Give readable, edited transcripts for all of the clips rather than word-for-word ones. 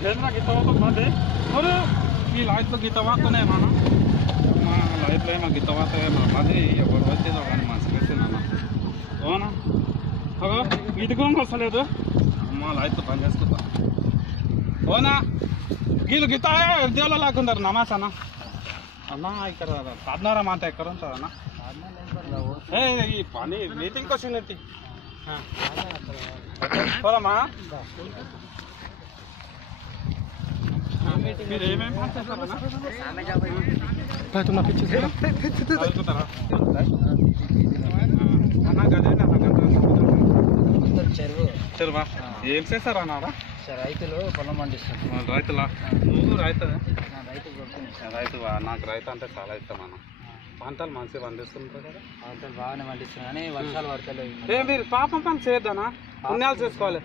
भेजना गीता तो बंदे और ఈ లైట్ లో గీత వాతనే మన మా లైట్ లో ఏమో గీత వాత మాది ఎవరు వచ్చేదో కానీ మా సమస్యనా ఓనా అగో ఇదిగోంగ వస్తలేదు మా లైట్ బంద్ చేసుకుంటా ఓనా గీలు గీత దేవుళ్ళ లాక్కుంటారు నమాజ్ అన్న అన్న ఇక్కడ సాధనారా మాట ఎక్కడ ఉంటుంది అన్న ఈ పని మీటింగ్కి వచ్చింది పోదామా మీరు ఏమేమి పని చేస్తారన్నా అన్న గదే చెరువా ఏం చేస్తారా అన్నారా రైతులు పొలం పండిస్తారు రైతులా నువ్వు రైతు రైతులు రైతువా నాకు రైతు అంటే చాలా ఇష్టం అన్న పంటలు మంచిగా పండిస్తుంటారు కదా పంటలు బాగానే పండిస్తున్నాయి కానీ వర్షాలు పడతలేవు మీరు పాపం పని చేయొద్దనా పుణ్యాలు చేసుకోవాలి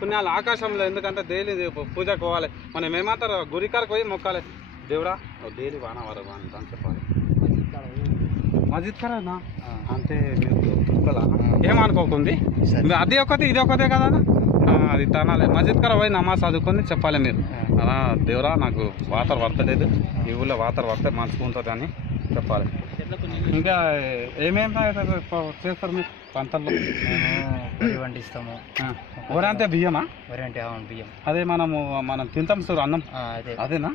పుణ్యాలు ఆకాశంలో ఎందుకంటే డైలీ పూజకు పోవాలి మనం ఏమంటారు గురికారకు పోయి మొక్కాలి దేవుడా డైలీ వాన వరకు అని చెప్పాలి మజిద్ కరేనా అంటే మీరు తుక్కలా ఏమనుకోకుంది అది ఒకటి ఇది ఒకటే కదా అది తనాలి మజిద్ కర పోయి నమాజ్ చదువుకొని చెప్పాలి మీరు అలా దేవుడా నాకు వాటర్ పడతలేదు ఈ ఊళ్ళో వాటర్ పడితే మంచిగా ఉంటుంది అని చెప్పాలి ఇంకా ఏమేమి చేస్తారు మీరు పంటల్లో వరి పండిస్తాము వరి అంటే బియ్యమా వరి అంటే బియ్యం అదే మనం తింటాం సార్ అన్నం అదేనా